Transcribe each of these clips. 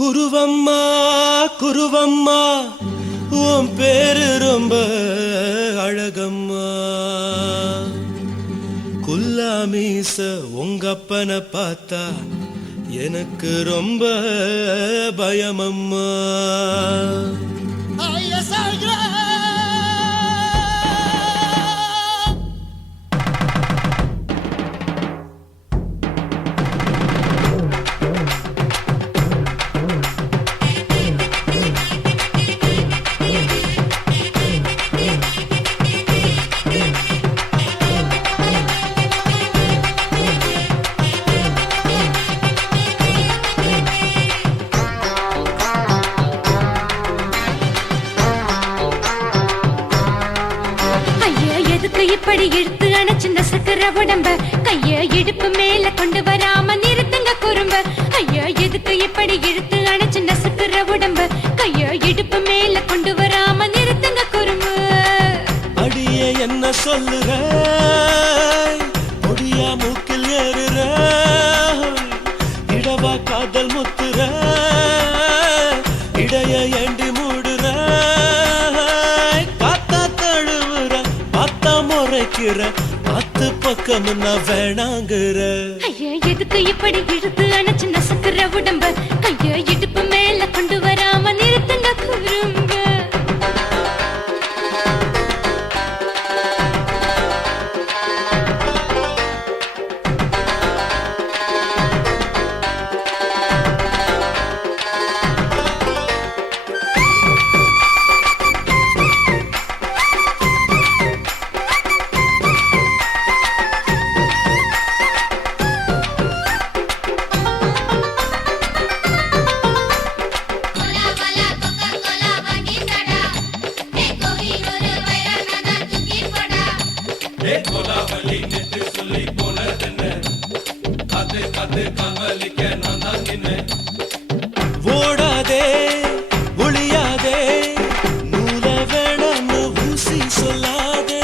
குருவம்மா குருவம்மா உன் பேரு ரொம்ப அழகம்மா. குல்லாமீச உங்க அப்பனை பார்த்தா எனக்கு ரொம்ப பயமம்மா. இப்படி எடுத்து அணைச்சிருந்த சக்கர உடம்ப கைய இடுப்பு மேல கொண்டு வராம நிறுத்துங்க குறும்ப. ஐயா எதுக்கு இப்படி எடுத்து அணைச்சிருந்த சக்கர உடம்ப கைய இடுப்பு மேல கொண்டு வராம நிறுத்துங்க குறும்ப. அடியே என்ன சொல்லுற, முடியா மூக்கில் ஏறுற, இடவா காதல் முத்துற, இடைய ஏண்டி மூடுற, காத்தா தழுவுற, பார்த்தா முறைக்கிற, பத்து பக்கம் நான் வேணாங்குற. ஐயா எதுக்கு இப்படி எடுத்து அணைச்சிருந்த சக்கர உடம்ப கைய இடுப்பு மேல கொண்டு வராம நிறுத்துங்க குறும்ப. ஓடாதே ஒளியாதே நூல வேணான்னு ஊசி சொல்லாதே.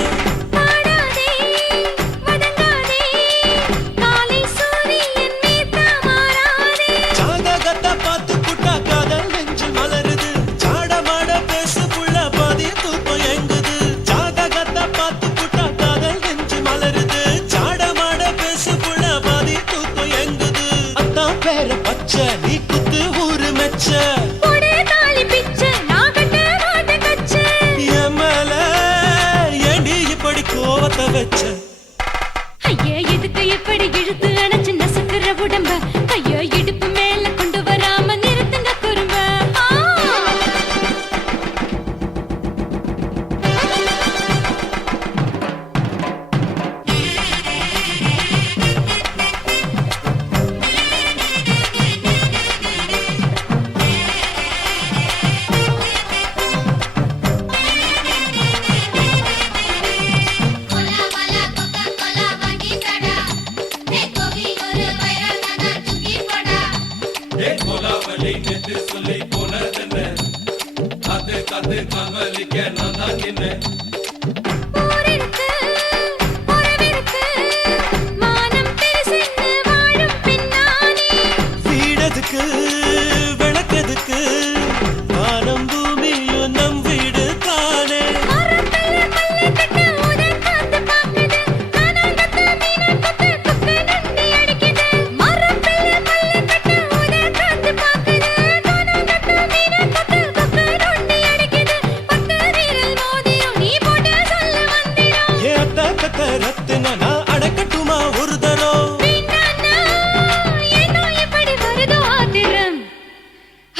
ஜாதகத்தை பார்த்து புட்டா காதல் நெஞ்சு மலருது, சாடமாட பேசு புள்ள பாதி தூக்கம் எங்குது. ஜாதகத்தை பார்த்து புட்டா காதல் நெஞ்சு மலருது, சாடமாட பேசு புள்ள பாதி தூக்கம் எங்குது. அத்தான் பேர பச்சை நீ குத்து ஊரு மெச்ச, கோவத்தை வச்ச. ஐயா எதுக்கு இப்படி இழுத்து அணைச்சிருந்த சக்கர உடம்ப கைய இடுப்பு மேல கொண்டு வராம நிறுத்துங்க குறும்ப. வீடதுக்கு விளக்கதுக்கு வானம் பூமியும் நம் வீடு தானே. ரத்தினா நான் அடக்கட்டுமா ஒரு தரம்.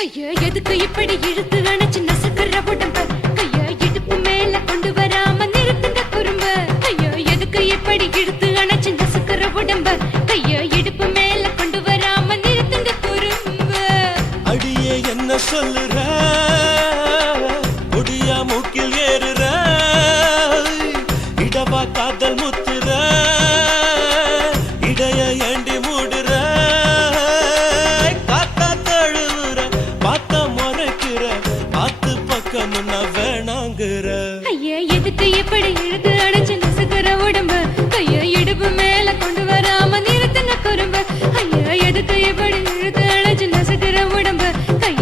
ஐயா எதுக்கு இப்படி இழுத்து அணைச்சிருந்த சக்கர உடம்ப கைய இடுப்பு மேல கொண்டு வராம நிறுத்துங்க குறும்ப. ஐயா எதுக்கு இப்படி இழுத்து அணைச்சிருந்த சக்கர உடம்ப கைய இடுப்பு மேல கொண்டு வராம நிறுத்துங்க குறும்ப. அடியே என்ன சொல்லுற, முடியா மூக்கில் ஏறுற, இடவா காதல் முத்துற, இடைய ஏண்டி மூடுற, காத்தா தழுவுற, பார்த்தா முறைக்கிற, பத்து பக்கம் நான் வேணாங்குற. ஐயா எதுக்கு இப்படி இழுத்து அணைச்சிருந்த சக்கர உடம்ப கைய இடுப்பு மேல கொண்டு வராம நிறுத்துங்க குறும்ப. ஐயா எதுக்கு இப்படி இழுத்து அணைச்சிருந்த சக்கர உடம்ப கை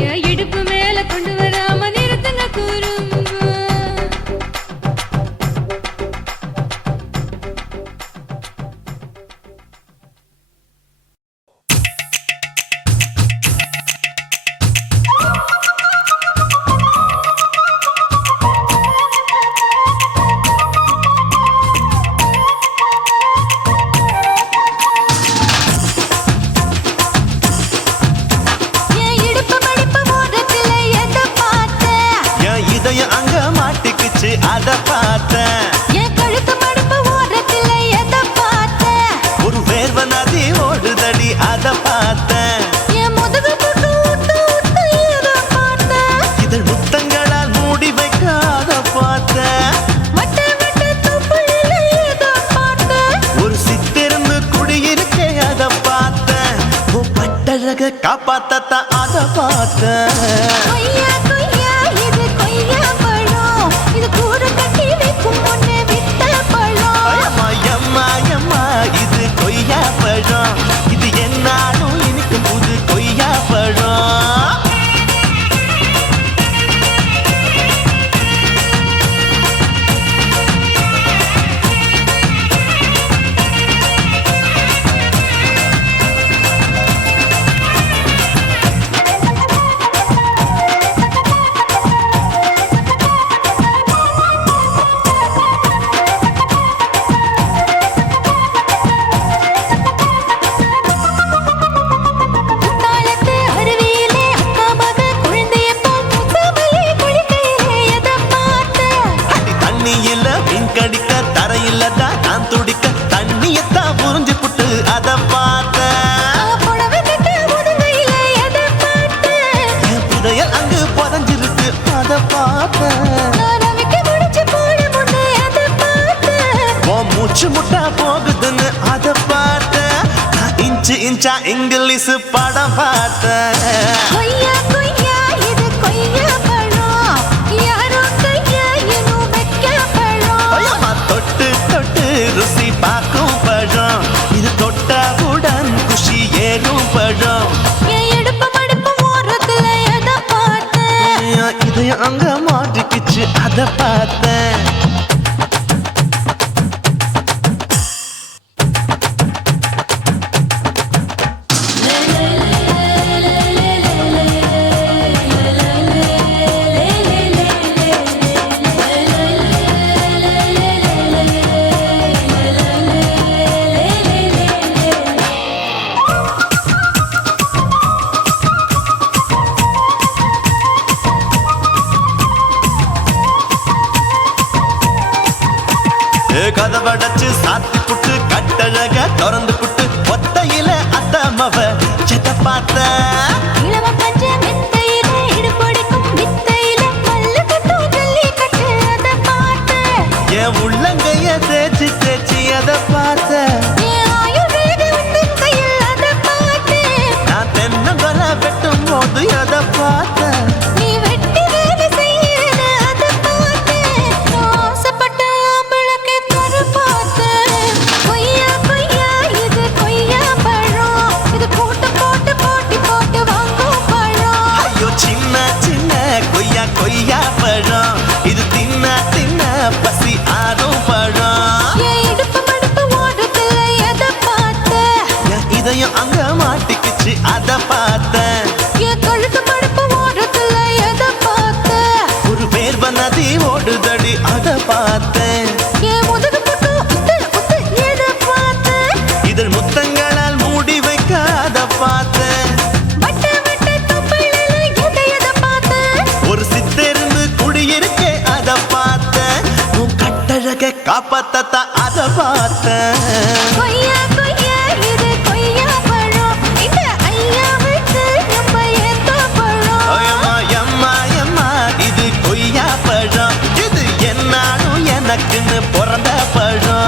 என் இடுப்பு மடிப்பு ஓரத்துல எதை பார்த்த? என் இதயம் அங்க மாட்டிக்கிச்சு அத பார்த்தேன். என் கழுத்து மடிப்பு ஓரத்துல எதை பார்த்த? ஒரு வேர்வ நதி ஓடுதடி அத பார்த்தேன். என் முதுகு புட்டு ஊத்து ஊத்து எதை பார்த்த? இதழ் முத்தங்களால் மூடி வைக்க அத பார்த்தேன். வட்ட வட்ட தொப்புளில எதை பார்த்த? ஒரு சித்திருந்து குடியிருக்கே அத பார்த்தேன். உன் பட்டழக காப்பாத்தத்தான் அத பார்த்தேன். கொய்யா கொய்யா இது கொய்யா பழம், இது கூட கட்டி வைக்கும் முன்னே வித்த பழம். அம்மா எம்மா எம்மா இது கொய்யா பழம். இது என்னாலும் இனிக்கும் புது கொய்யா பழம். குத்தாலத்து அருவியிலே அக்கா மக குழந்தைய போல் முசாமலே குளிக்கையிலே எதை பார்த்த? அடி தண்ணியில மீன் கடிக்க தரையில தான் நான் துடிக்க தண்ணியத்தான் புரிஞ்சு புட்டு அத பார்த்தேன். புடவை கட்ட முதுகையிலே எதை பார்த்த? என் புதையல் அங்கு புதஞ்சிருக்கு அத பார்த்தேன். நான் ரவிக்கு முடிச்சு போட முன்னே எதை பார்த்த? உன் மூச்சு முட்டா போகுதுன்னு அத பார்த்தேன். நான் இன்ச்சு இன்ச்சா இங்கிலீஷ் படம் பார்த்தேன். கொய்யா கொய்யா இது கொய்யா பழம், யாரோ கையா இன்னும் வைக்க பழம். ஐயம்மா தொட்டு தொட்டு ருசி பார்க்கும் பழம். இது தொட்டவுடன் குஷி ஏறும் பழம். என் இடுப்பு மடிப்பு ஓரத்துல எதை பார்த்த? என் இதயம் அங்க மாட்டிக்கிச்சு அத பார்த்தேன். கதவடைச்சு சாத்தி புட்டு கட்டழக திறந்து புட்டு ஒத்தையில அத்தமவ செத்த பார்த்த. இளவ பஞ்ச மெத்தையிலே இடுப்பொடிக்கும் வித்தையில மல்லு கட்டும் ஜல்லிக்கட்டு அதை பார்த்த. என் உள்ளங்கைய தேய்ச்சி தேய்ச்சி அத பார்த்த. என் ஆயுர்வேத உந்தன் கையில் அதை பார்த்த. நான் தென்னங்கொலை வெட்டும் போது அத பார்த்த. நீ வெட்டி வேலை செய்யறத அதை பார்த்த. நான் ஆசைப்பட்ட ஆம்பளுக்கு தர பார்த்த. கொய்யா கொய்யா இது கொய்யா பழம், இது போட்டு போட்டு போட்டி போட்டு வாங்கும் பழம். ஐயோ சின்ன சின்ன கொய்யா கொய்யா பழம். இது தின்ன தின்ன பசி ஆறும் பழம். என் இடுப்பு மடிப்பு ஓரத்துல எதை பார்த்த? என் இதயம் அங்க மாட்டிக்கிச்சு அத பார்த்தேன். என் கழுத்து மடிப்பு ஓரத்துல எதை பார்த்த? ஒரு வேர்வ நதி ஓடுதடி அத பார்த்தேன். என் முதுகு புட்டு உத்து உத்து எதை பார்த்த? இதழ் முத்தங்களால் மூடி வைக்க அத பார்த்தேன். வட்ட வட்ட தொப்புளில எதை பார்த்த? ஒரு சித்திருந்து குடியிருக்கே அத பார்த்தேன். உன் கட்டழக காப்பாத்தத்தான் அத பார்த்தேன். கொய்யா கொய்யா இது கொய்யா பழம், இந்த ஐயாவுக்கு நம்ம ஏத்த பழம். ஐயம்மா எம்மா எம்மா இது கொய்யா பழம். இது என்னாலும் எனக்குன்னு பிறந்த பழம்.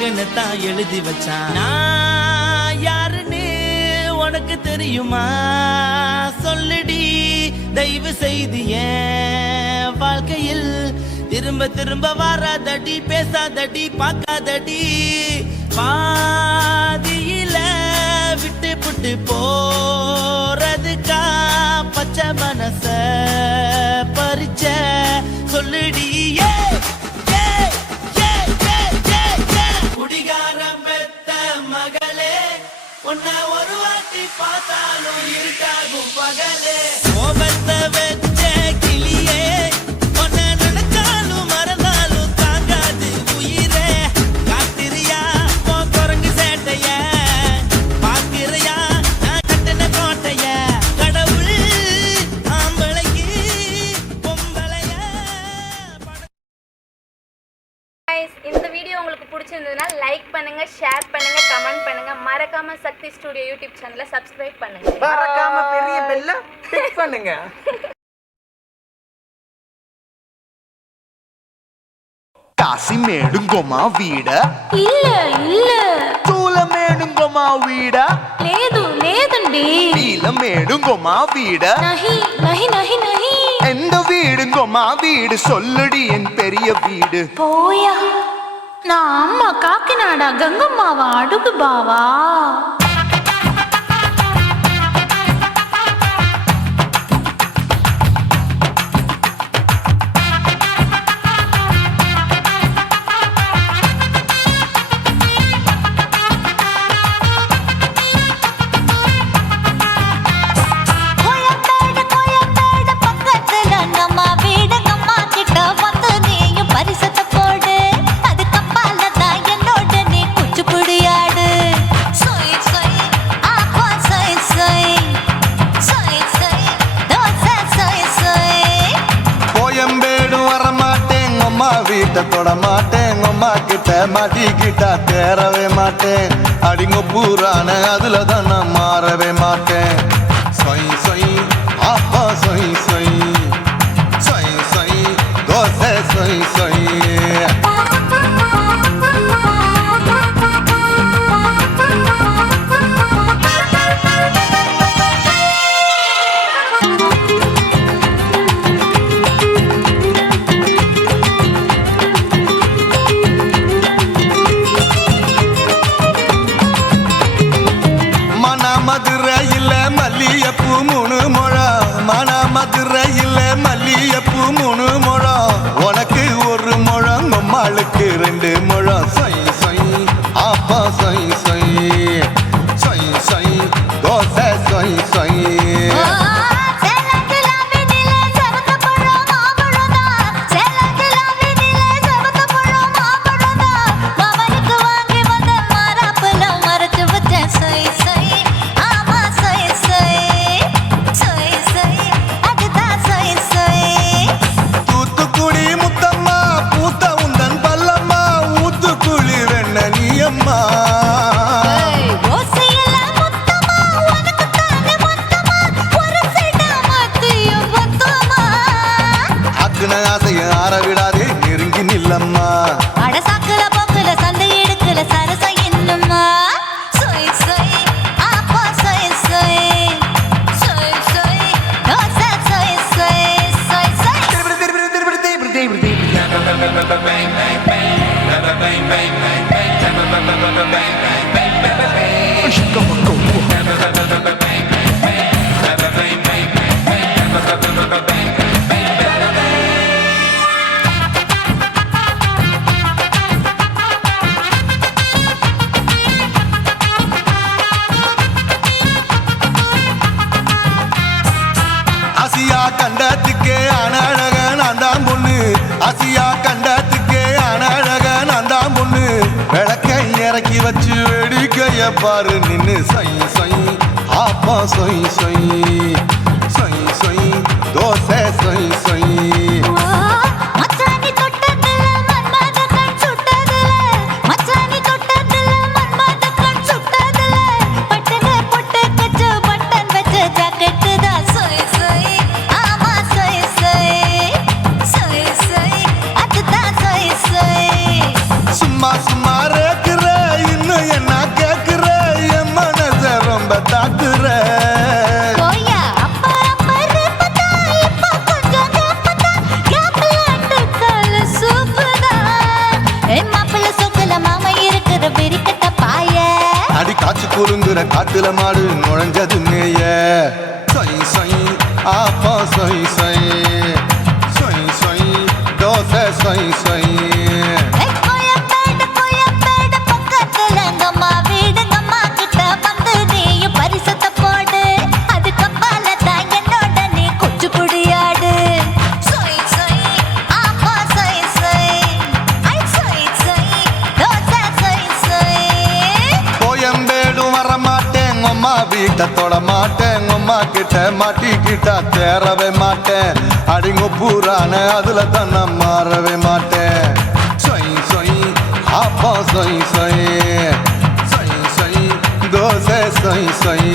எனக்குன்னு தான் எழுதி வச்சான். நான் யாருன்னு உனக்கு தெரியுமா? சொல்லுடி தயவு செய்து என் வாழ்க்கையில் திரும்ப திரும்ப வராதடி, பேசாதடி, பார்க்காதடி. பாதியில விட்டு புட்டு போறதுக்கா பச்சை மனச பறிச்ச சொல்லுடி. குடிகாரம் பெத்த மகளே, உன்னை ஒரு வாட்டி பார்த்தாலும் இருக்காகும் பகலே. கோபத்தை வச்ச கிளியே, உன்னை நினைச்சாலும் மறந்தாலும் தாங்காது உயிரே. காத்திரியா உன் குரங்கு சேட்டைய, பாக்கிறியா நான் கட்டின கோட்டைய. கடவுள் ஆம்பளைக்கு பொம்பளைய Guys, இந்த வீடியோ உங்களுக்கு பிடிச்சிருந்ததுன்னா லைக் பண்ணுங்க, ஷேர் பண்ணுங்க, கமெண்ட் பண்ணுங்க. மறக்காம சக்தி ஸ்டுடியோ யூடியூப் சேனலை சப்ஸ்கிரைப் பண்ணுங்க. மறக்காம பெரிய பெல்ல கிளிக் பண்ணுங்க. కాశీమేడుంగోమా వీడ இல்ல చూలమేడుంగోమా వీడ లేదు లేదండి. నీలమేడుంగోమా వీడ நஹி நஹி நஹி நஹி. எந்த வீடுங்கோமா வீடு சொல்லுடி என் பெரிய வீடு. போயா, நான் அம்மா காக்கிநாடா கங்கம்மாவா அடுகு பாவா. வீட்டை தொட மாட்டேன், அம்மா கிட்ட மாட்டிக்கிட்டா தேரவே மாட்டேன். அடிங்க பூரான அதுல தான் நான் மாறவே மாட்டேன். சொய் சொய் அப்பா சொய் சொய் சொய் சொய் தோசை சொய் சொய். மதுரையில் மல்லியப்பூ 3 முழம், மன மதுரையில் மல்லியப்பூ 3 முழம். உனக்கு 1 முழம், அம்மாளுக்கு 2 முழம். சொய் சொய் அப்பா சொய் சொய் சொய் சொய் தோசை சொய் சொய். ஆசைய ஆற விடாதே, நெருங்கி நில்லம்மா. அடசாக்குல பொக்குல சந்தை எடுக்கல சரச என்னம்மா. சொய் சொய் அப்பா சொய் சொய் சொய் சொய் தோசை சொய் சொய் சொய் சொய். ஆசியா கண்டத்துக்கே அனழக நான் தான் பொண்ணு. ஆசியா கண்டத்துக்கே அனழக நான் தான் பொண்ணு. விளக்கை இறக்கி வச்சு வேடிக்கைய பாரு நின்னு. சொய் சொய் ஆப்பா சொய் சொய் சொய் சொய் தோசை சொய் சொய். மச்சானி தொட்டதுல மன்மத கண் சுட்டதுல, மச்சானி தொட்டதுல மன்மத கண் சுட்டதுல. பட்டன பொட்டு கச்சு பட்டன் வச்ச ஜாக்கெட்டு தான். சொய் சொய் ஆமா சொய் சொய் சொய் சொய் அதுதான் சொய் சொய். சும்மா சும்மா ரேக்கு காச்சு குலுங்குற காட்டுல மாடு நுழைஞ்சது மேய சொய் சொய் ஆப்பா சொய் சொய் சொய் சொய் தோசை சொய் சொய் வீட்டை தொட மாட்டேன் அம்மா கிட்ட மாட்டிக்கிட்டா தேரவே மாட்டேன் அடிங்க பூரான அதுல தான் நான் மாறவே மாட்டேன் சொய் சொய் ஆப்பா சொய் சொய் சொய் சொய் தோசை சொய் சொய்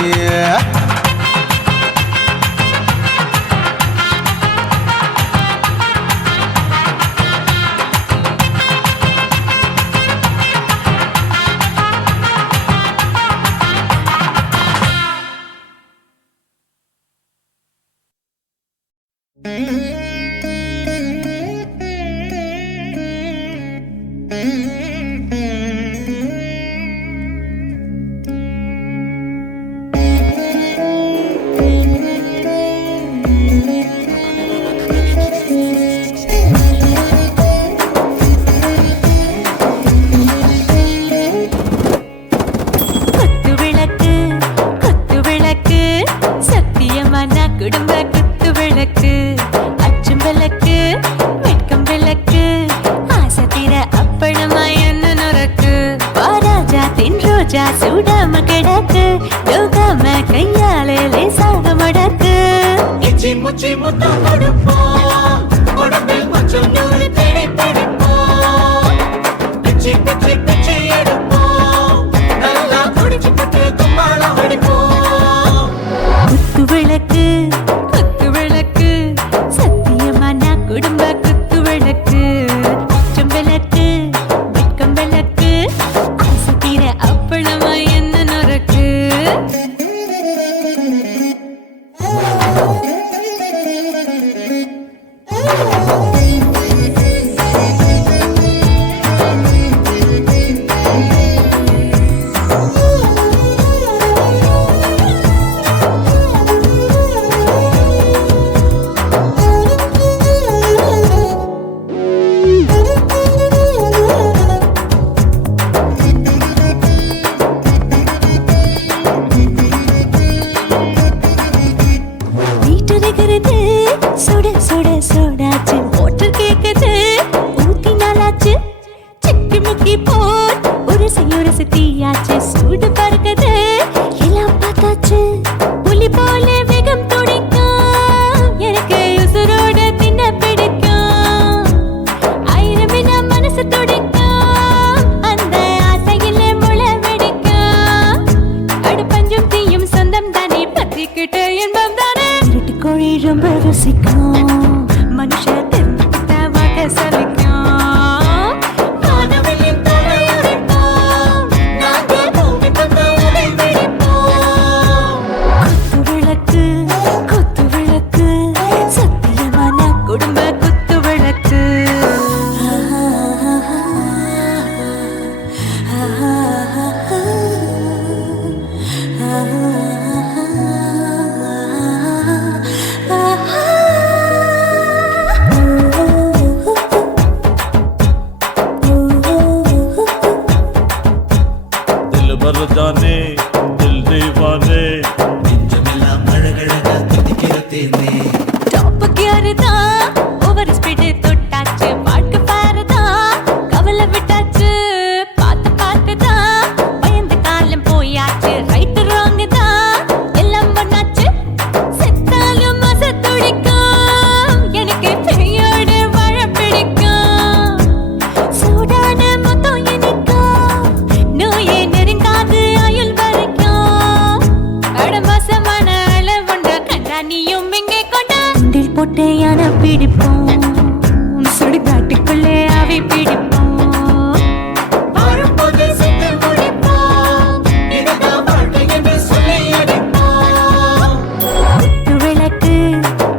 சூடாம கிடக்கு யோகாம கையாலே லேசாக மடக்கு இச்சி முச்சி முத்தம் கொடுப்போம் உடம்பில் கொஞ்சம் நூறு தேடி பிடிப்போம் பிச்சி பிச்சி பிச்சி எடுப்போம் நல்லா குடிச்சு பட்டு கும்பாலம் அடிப்போம் குத்து விளக்கு சத்தியமான குடும்ப குத்து விளக்கு அச்சம் விளக்கு வெட்கம் விளக்கு ஆசை தீர அப்பளமா என்ன நொறுக்கு சுட சுட சுடாச்சு மோட்டர் கேக்குது ஊத்தி நாளாச்சு சிக்கி முக்கி போர் ஒரு தீயாச்சு சூடு பறக்குது எல்லாம் பார்த்தாச்சு புலி போல வேகம் துடிக்கும் எனக்கு உசுரோட தின்ன பிடிக்கும் ஆயிரம் வினா மனசு துடிக்கும் அந்த ஆசையில முளை வெடிக்கும் அடுப்பஞ்சும் தீயும் சொந்தம் தானே பத்திக்கிட்டு இன்பம் தானே கோழி ரொம்ப ருசிக்கும் மனுஷ தெரிஞ்சுக்கிட்ட வாக்க சலிக்கும் வானவெளியும் தலை உடைப்போம் நாங்க பூமி பந்த உடை வெடிப்போம் குத்து விளக்கு சத்தியமான குடும்ப குத்து விளக்கு जाने दिल दीवाने நெஞ்சமெல்லாம் அழகழகா தித்திக்கிறதேனே டாப் கியர் தான் ஓவர் ஸ்பீட் தொட்டாச்சு பாட்டு பாரு தான் கவலை விட்டாச்சு பார்த்து தான் பயந்து காலம் போயாச்சு ரைட் ராங் தான் எல்லாம் பண்ணாச்சு செத்தாலும் மச துடிக்கும் எனக்கு பெரியோட வாழ பிடிக்கும் சூடான மொத்தம் எனக்கும் நோயே நெருங்காது ஆயுள் வரைக்கும் அடமாசமான அளவுண்ட கண்டா நீயும் இங்கே கொண்டா உண்டில் போட்டு யானை பிடிப்போம் சுடுகாட்டுக்குள்ளே அவை பிடிப்போம் வரும்போது செத்து முடிப்போம் இதுதான் வாழ்க்கை என்று சொல்லி அடிப்போம்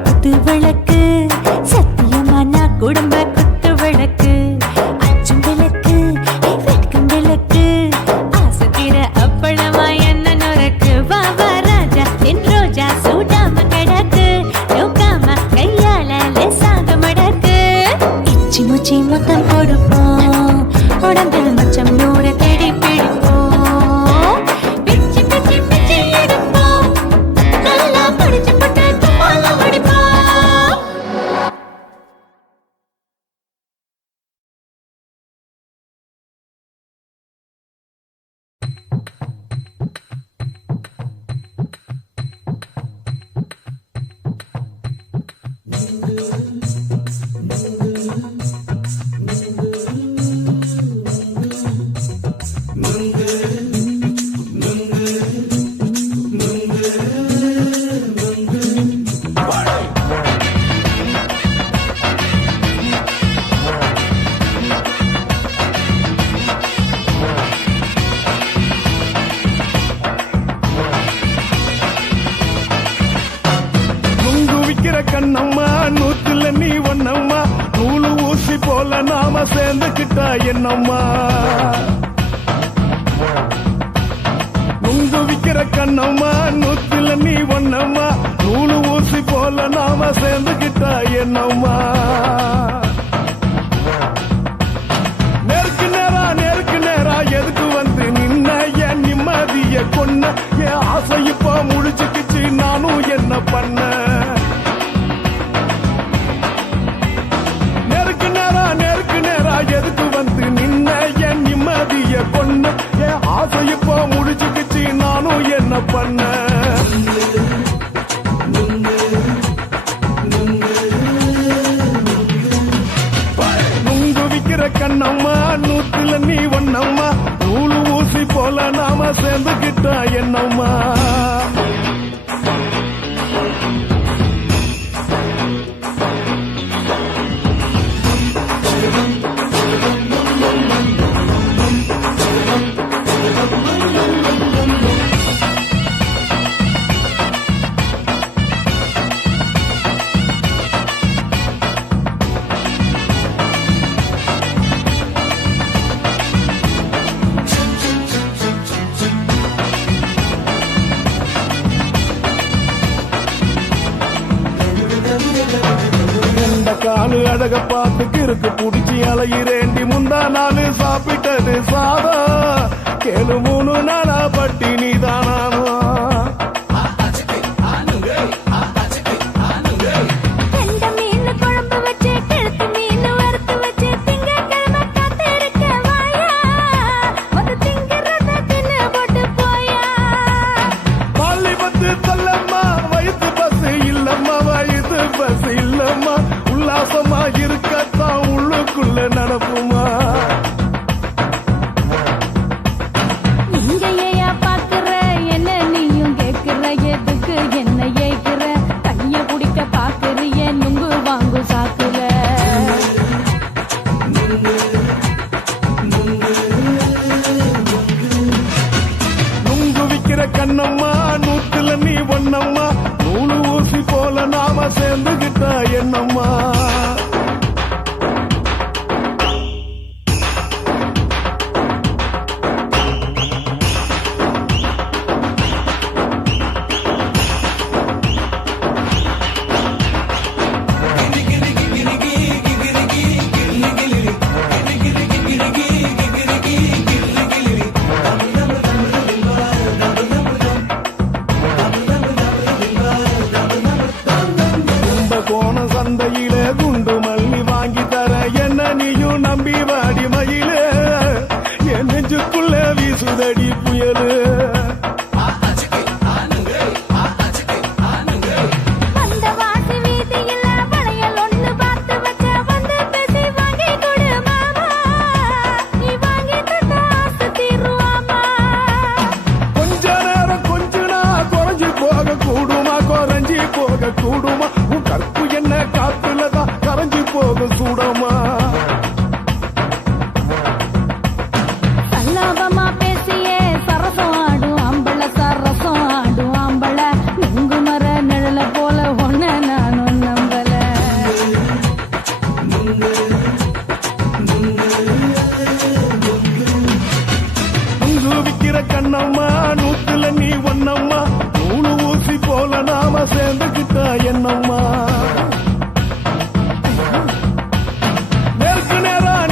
குத்து விளக்கு சத்தியமான குடும்ப குத்து விளக்கு அச்சும் விளக்கு வெட்கும் விளக்கு ஆசை தீர அப்பளமா கண்ணம்மா நூத்துல நீ ஒன்னம்மா நூலு ஊசி போல நாம சேர்ந்துக்கிட்டா என்னம்மா நுங்கு விக்கிற கண்ணம்மா நூத்துல நீ ஒன்னம்மா நூலு ஊசி போல நாம சேர்ந்துக்கிட்டா என்னம்மா நேருக்கு நேரா எதுக்கு வந்து நின்ன என் நிம்மதிய கொன்ன என் ஆசை இப்ப முடிச்சுக்கிச்சு நானும் என்ன பண்ண நேருக்கு நேரா எதுக்கு வந்து நின்ன என் நிம்மதிய கொன்ன என் ஆசை இப்ப முடிச்சுக்கிச்சு நானும் என்ன பண்ண நுங்கு விக்கிற கண்ணம்மா நூத்துல நீ ஒன்னம்மா நூலு ஊசி போல நாம சேர்ந்துக்கிட்டா என்னம்மா காலு அழக பார்த்துக்கு இருக்கு புடிச்சி அலையிறேண்டி முந்தா நாலு சாப்பிட்டது சாதா கேளு 3 நாளா பட்டினி தானாமா உல்லாசமா இருக்கத்தான் உள்ளுக்குள்ள நடப்புமா இங்கேயா பாக்குற என்ன நீயும் கேக்குற எதுக்கு என்ன ஏக்குற தண்ணிய குடிக்க பாக்குறிய நுங்கு வாங்கு சாக்குற நுங்கு விக்கிற கண்ணம்மா நூத்துல நீ ஒன்னம்மா நூலு ஊசி போல நாம சேர்ந்துகிட்டா என்னம்மா சந்தையில குண்டு மல்லி வாங்கி தர என்ன நீயும் நம்பி வாடி மயில என் நெஞ்சுக்குள்ள வீசுதடி புயலு கொஞ்ச நேரம் கொஞ்சனா குறைஞ்சி போக கூடுமா குறைஞ்சி போக கூடுமா உன் கற்பு என்ன காத்துலதான் கரைஞ்சி போக சூடமா சல்லாபமா பேசியே சரசம் ஆடும் அம்பள சரசம் ஆடும் அம்பள நுங்கு மர நிழல போல ஒன்ன நானும் நம்பல நுங்கு விக்கிற கண்ணம்மா நூத்துல நீ ஒன்னம்மா நூலு ஊசி போல நாம சேர்ந்துக்கிட்டா என்னம்மா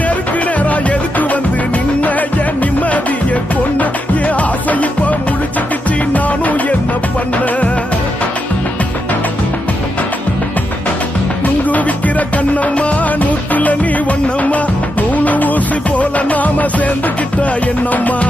நேருக்கு நேரா எதுக்கு வந்து நின்ன என் நிம்மதிய கொன்ன என் ஆசை இப்ப முடிச்சுக்கிச்சு நானும் என்ன பண்ண நுங்கு விக்கிற கண்ணம்மா நூத்துல நீ ஒன்னம்மா நூலு ஊசி போல நாம சேர்ந்துக்கிட்டா என்னம்மா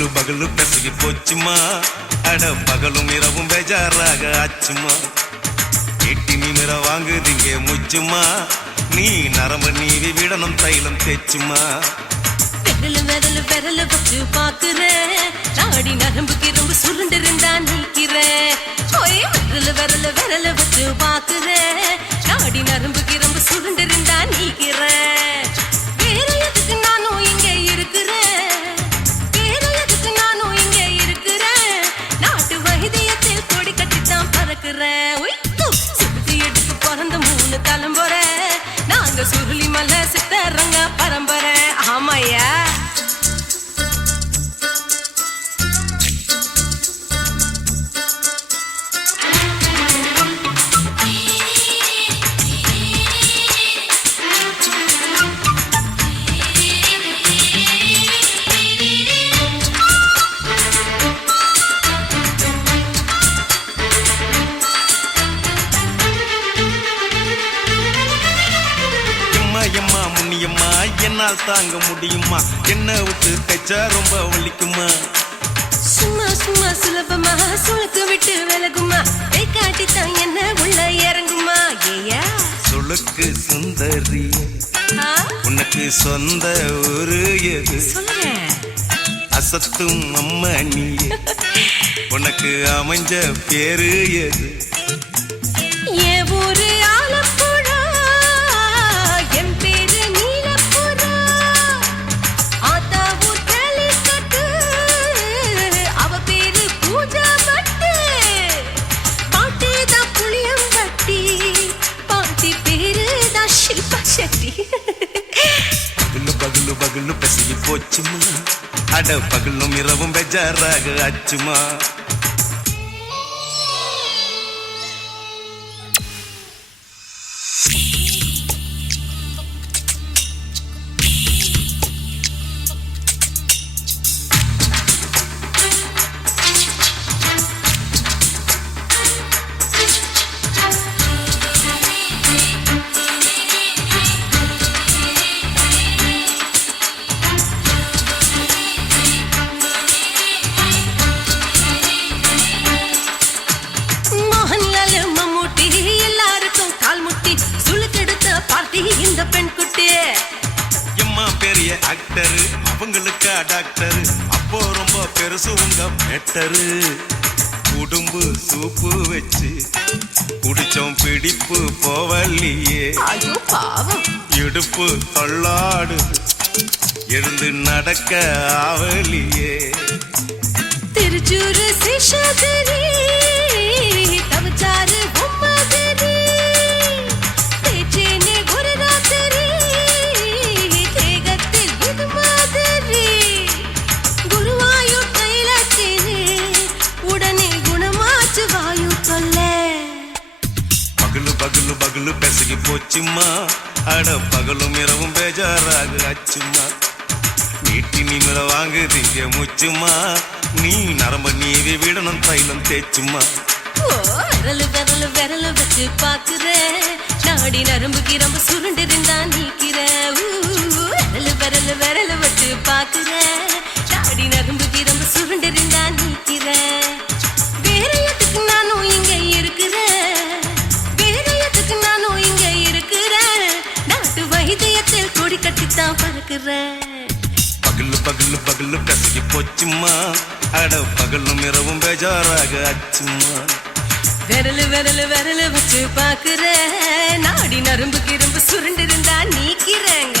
பகலு பகலு பெசகி போச்சுமா அட பகலும் இரவும் பேஜாராக ஆச்சுமா எட்டி நிமிர வாங்குதீங்க முச்சுமா நீ நரம்பு நீவி விடணும் தைலம் தேச்சுமா விரல வச்சு பாக்குறேன் நாடி நரம்புக்கு ரொம்ப சுருண்டு இருந்தா நீக்கிறேன் விரல வச்சு பாக்குறேன் நாடி நரம்புக்கு ரொம்ப சுருண்டு இருந்தா நீக்கிறேன் வேற எதுக்கு நானும் இங்க இருக்கிறேன் வேற எதுக்கு நானும் இங்க இருக்கிறேன் நாட்டு வைத்தியத்தில் கொடி கட்டித்தான் பறக்கிறேன் சுத்தி எடுத்து பிறந்த 3 தலைமுறை நாங்க சுருளி மலை சித்தரங்க பரம்பரை ஆமாயா என்னால் தாங்க முடியுமா என்ன விட்டு தைச்சா ரொம்ப வலிக்குமா சும்மா சும்மா சுலபமா சுளுக்கு விட்டு விலகுமா கை காட்டித்தான் என்ன உள்ள இறங்குமா ஏயா சுளுக்கு சுந்தரி உனக்கு சொந்த ஊரு எது அசத்தும் அம்மா நீ உனக்கு அமைஞ்ச பேரு எது என் ஊரு ஆலப்புழா என் பேரு நீலப்புறா ஆத்தா ஊர் கலிக்கட்டு அவ பேரு பூஜா பட்டு பாட்டி தான் புளியம்பட்டி பாட்டி பேரு தான் ஷில்பா செட்டி பகலு பகலு பகலு பசிக்கு போச்சுமா அட பகலும் இரவும் பெஜாராக ஆச்சுமா இந்த பெண் குட்டி எம்மா பெரிய ஆக்டர் அவங்களுக்கு டாக்டர் அப்போ ரொம்ப பெருசு உங்க மேட்டரு உடும்பு சூப்பு வச்சு குடிச்சோம் பிடிப்பு போவல்லையே ஐயோ பாவம் இடுப்பு தள்ளாடு எழுந்து நடக்க ஆவலியே திருச்சூரு சேஷாதிரி தவச்சாரு பொம்மாதிரி தேச்சேனே ஒரு ராத்திரி தேகத்தில் இது மாதிரி குருவாயூர் தைலத்தினே உடனே குணமாச்சு வாயு சொல்ல பகலு பகலு பகலு பெசகி போச்சுமா அட பகலும் இரவும் பேஜாராக ஆச்சுமா நீட்டி நிமிர வாங்குதீங்க முச்சுமா நீ நரம்ப நீவி விடணும் தைலம் தேச்சுமா விரல வச்சு பாக்குறேன் நாடி நரம்புக்கு ரொம்ப சுருண்டு இருந்தா நீக்கிறேன் விரல வச்சு பாக்குறேன் நாடி நரம்புக்கு ரொம்ப சுருண்டு இருந்தா நீக்கிறேன் வேற எதுக்கு நானும் இங்க இருக்கிறேன் வேற எதுக்கு நானும் இங்க இருக்கிறேன் நாட்டு வைத்தியத்தில் கொடி கட்டித்தான் பறக்கிறேன் பகலு பகலு பகலு கசகி போச்சுமா அட பகலும் இரவும் பேஜாராக ஆச்சுமா விரல வச்சு பாக்குறேன் நாடி நரம்புக்கு ரொம்ப சுருண்டு இருந்தா நீக்கிறேங்க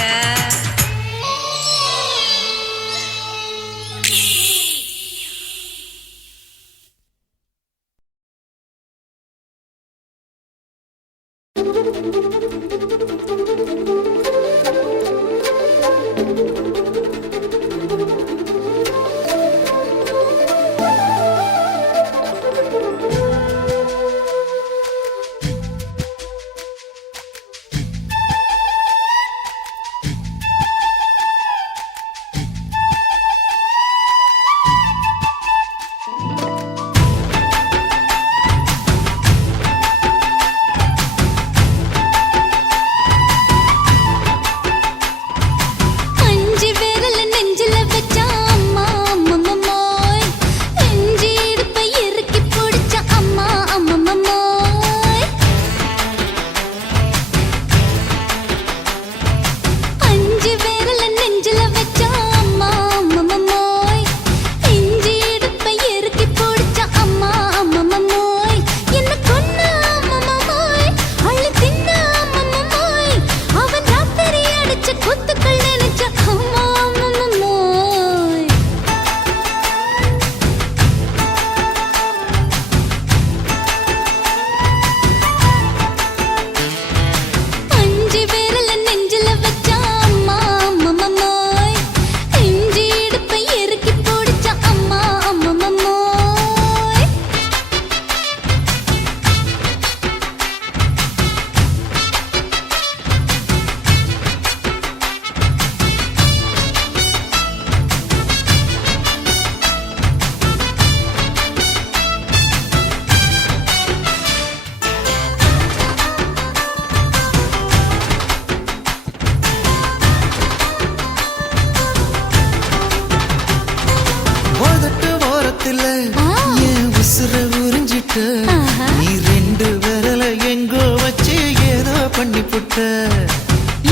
பண்ணி புட்ட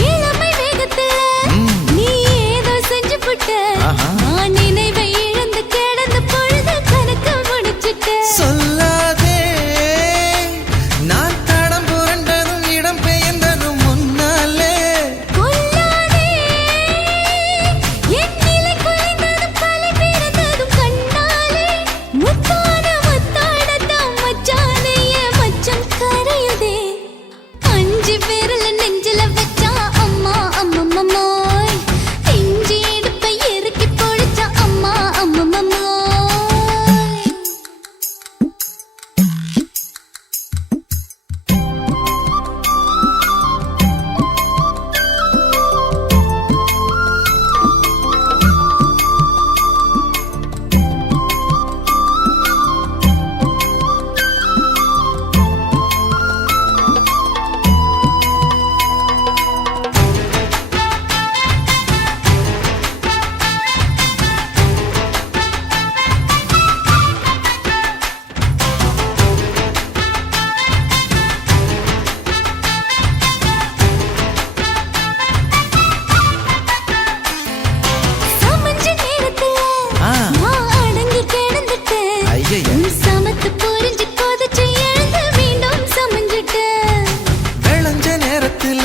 இளமை வேகத்துல நீ ஏதோ செஞ்சு புட்ட நான் நினைவை இழந்து கிடந்த பொழுது கணக்கு முடிச்சிட்ட சொல்லாதே நான் தடம் புரண்டதும் இடம் பெயர்ந்ததும் முன்னாலே கொல்லாதே என் நிலை குலைந்ததும் தலை பிறந்ததும் கண்ணாலே முத்தான முத்தாடத்தான் மச்சானே என் மச்சம் கரையுதே அஞ்சு விரல நெஞ்சில வச்சா அம்மா அம்மம்மம்மோய் இஞ்சி இடுப்பை இறுக்கி பொழிச்சா அம்மா அம்மம்மம்மோய் சமஞ்ச நேரத்துல நான் அடங்கி கிடந்துட்டேன் ஐயைய. நீ சமத்து புரிஞ்சு கொதிச்சு எழுந்து மீண்டும் சமஞ்சிட்டேன் விளைஞ்ச நேரத்துல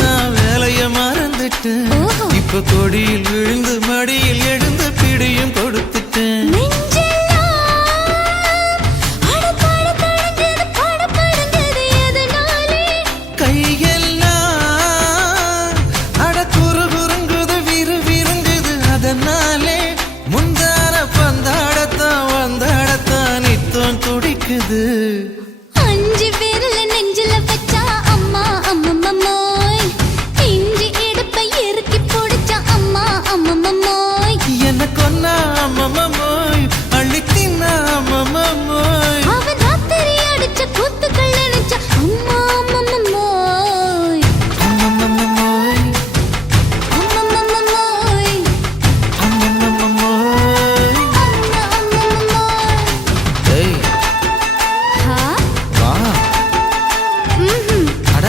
நான் வேலைய மறந்துட்டேன் ஓஹோ. இப்ப கொடியில் விழுந்து மடியில் எழுந்து பிடியும் கொடுத்துட்டேன் நெஞ்செல்லாம் அடப்பாட தடங்குது படபடங்குது எதனாலே கையெல்லாம் அட குறு குறுங்குது விறு விருங்குது அதனாலே முந்தான பந்தாடத்தான் வந்தாடத்தான் நித்தம் துடிக்குது அஞ்சு விரல நெஞ்சில வச்சா அம்மா அம்மம்மம்மோய் இஞ்சி இடுப்பை இறுக்கி பொடிச்சா அம்மா அம்மம்மம்மோய் என்ன கொன்னா அம்மம்மோய் அள்ளி தின்னா அம்மம்மோய் அவன் ராத்திரி அடிச்ச கூத்துக்கள் நினைச்சா அம்மா அம்மம்மம்மோய் அம்மம்மோய் அம்மம்மம்மோய் அம்மம்மோய் அம்மா அம்மம்மம்மோய் ஏய் ஹா வா ம்ஹும் அட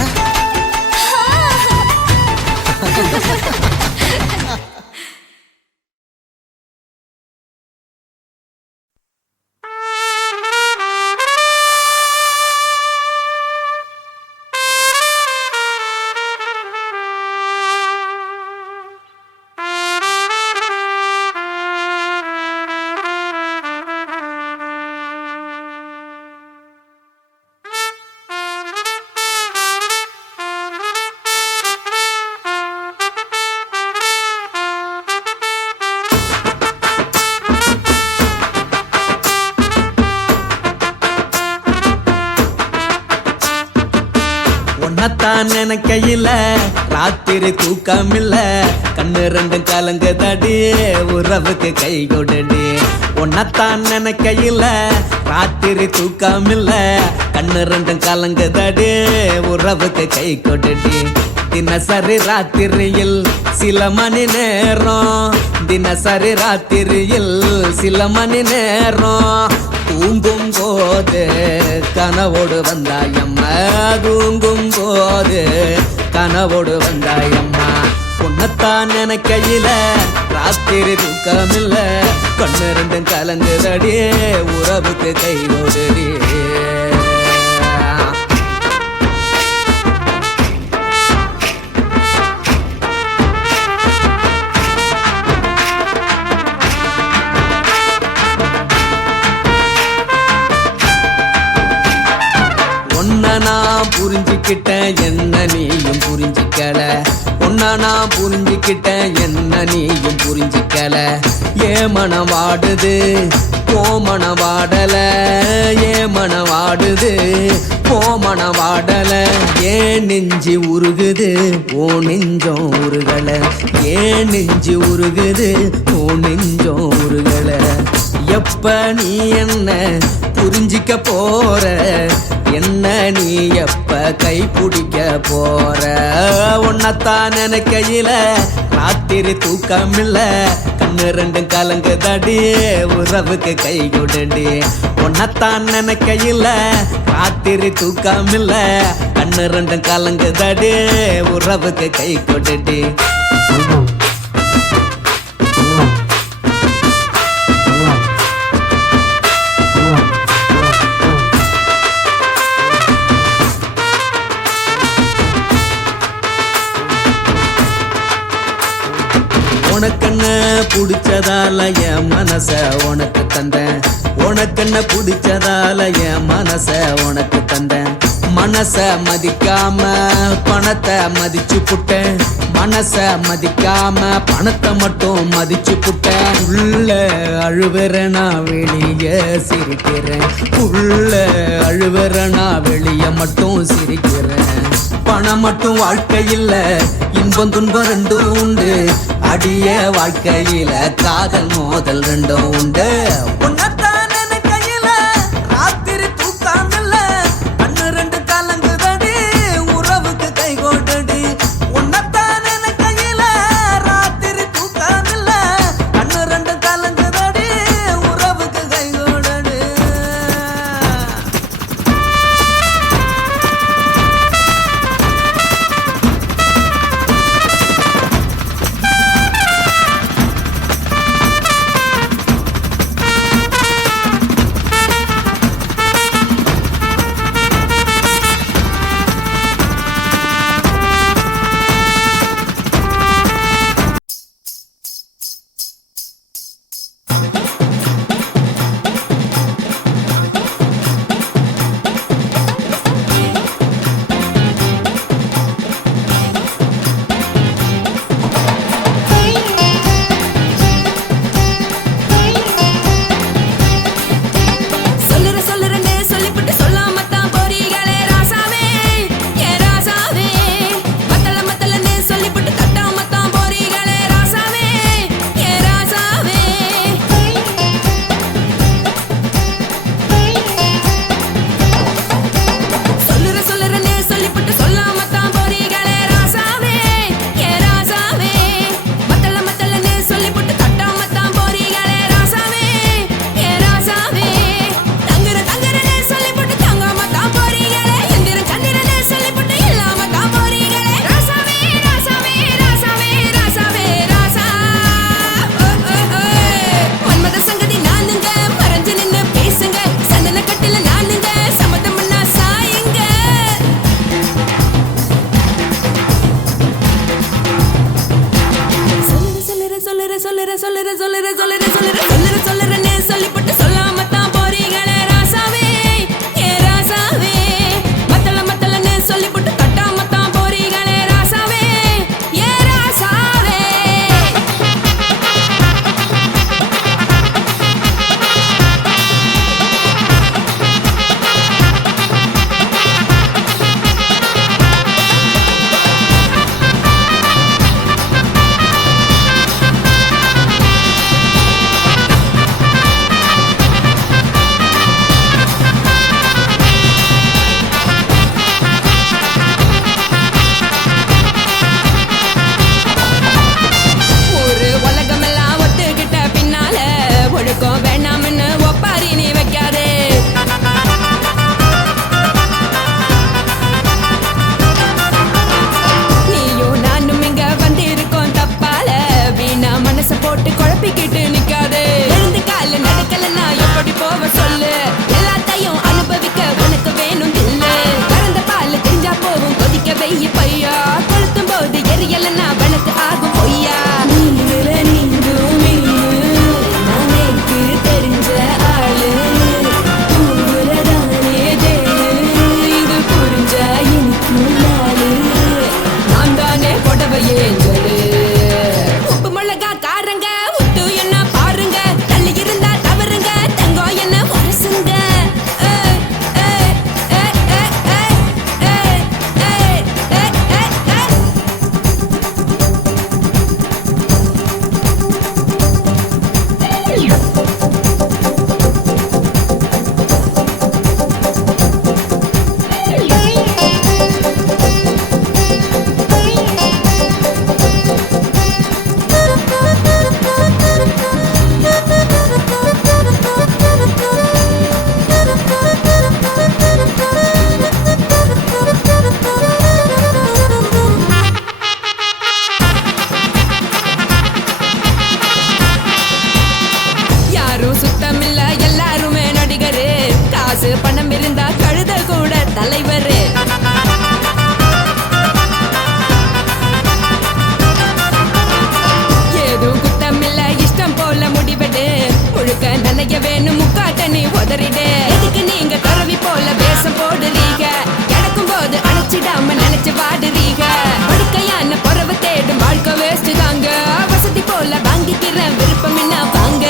உன்னத்தான் நினைக்கையில ராத்திரி தூக்கமில்ல கண்ணு ரெண்டும் கலங்குதடி உறவுக்கு கை கொடுடி உன்னத்தான் நினைக்கையில ராத்திரி தூக்கமில்ல கண்ணு ரெண்டும் கலங்குதடி உறவுக்கு கை கொடுடி தினசரி ராத்திரியில் சில மணி நேரம் தினசரி ராத்திரியில் சில மணி நேரம் தூங்கும் போது கனவோடு வந்தாயம்மா தூங்கும் போது கனவோடு வந்தாயம்மா உன்னத்தான் நினைக்கையில ராத்திரி தூக்கமில்ல கண்ணு ரெண்டும் கலங்குதடி உறவுக்கு கை ஓடுடி உன்னை நான் புரிஞ்சுக்கிட்டேன் என்ன நீயும் புரிஞ்சுக்கல உன்னை நான் புரிஞ்சுக்கிட்டேன் என்ன நீயும் புரிஞ்சுக்கல ஏன் மனம் வாடுது போ மனம் வாடல ஏன் மனம் வாடுது போ மனம் வாடல ஏன் நெஞ்சு உருகுது ஓ நெஞ்சம் உருகல ஏன் நெஞ்சு உருகுது ஓ நெஞ்சம் உருகல எப்ப நீ என்ன புரிஞ்சிக்க போற என்ன நீ எப்ப கை பிடிக்க போற உன்னத்தான் நினைக்கையில ராத்திரி தூக்கமில்ல கண்ணு ரெண்டும் கலங்குதடி உறவுக்கு கை கொடுடி உன்னத்தான் நினைக்கையில ராத்திரி தூக்கமில்ல கண்ணு கண்ணு ரெண்டும் கலங்குதடி உறவுக்கு கை கொட்டுடி உனக்கென்ன பிடிச்சதால என் மனச உனக்கு தந்தேன் உனக்கென்ன பிடிச்சதால என் மனச உனக்கு தந்தேன் மனச மதிக்காம பணத்தை மதிச்சு புட்டேன் மனச மதிக்காம பணத்தை மட்டும் மதிச்சு புட்டேன் உள்ள அழுவுறேனா வெளிய சிரிக்கிறேன் உள்ள அழுவுறேனா வெளிய மட்டும் சிரிக்கிறேன் பணம் மட்டும் வாழ்க்கையில் இன்பம் துன்பம் ரெண்டும் உண்டு அடிய வாழ்க்கையில காதல் மோதல் ரெண்டும் உண்டு உன்னத்தான் நினைக்கையில ராத்திரி தூக்கம் இல்ல கண்ணு ரெண்டு கலங்குதடி உறவுக்கு கை கோட்டடி உன்னத்தான் நினைக்கையில ராத்திரி தூக்கம் இல்ல கண்ணு ரெண்டு கலங்குதடி உறவுக்கு கை கோட்டடி நீ உதறிடு. எதுக்கு நீங்க கரவி போல வேஷம் போடுறீங்க? கிடக்கும் போது அணைச்சிடாம நினைச்சு வாடுறீங்க. படுக்கையான பொறவை தேடும் வாழ்க்கை வேஸ்ட் தாங்க. வசதி போல வாங்கிக்கிறேன் விருப்பம் என்ன வாங்க.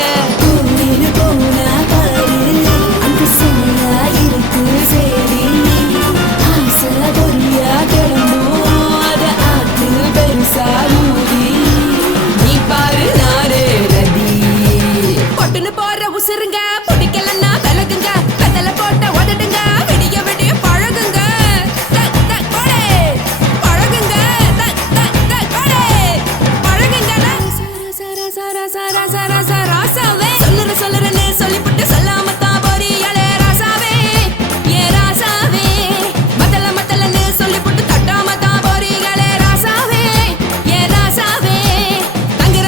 நீ பாரு நாரே ரதி பொட்டுன்னு போற உசுருங்க. பிடிக்கலன்னா விலகுங்க. கதல போட்ட உதடுங்க. விடிய விடிய பழகுங்க. தக் தக் போடே பழகுங்க. தக் தக் தக் போடே பழகுங்க. சர சர சர சர சர ராசாவே சொல்லுறேன்னு சொல்லிவிட்டு சொல்லாம தான் போறியாளே ராசாவே. ஏ ராசாவே மத்தலன்னு சொல்லிவிட்டு தட்டாம தான் போறீங்களே ராசாவே. ஏ ராசாவே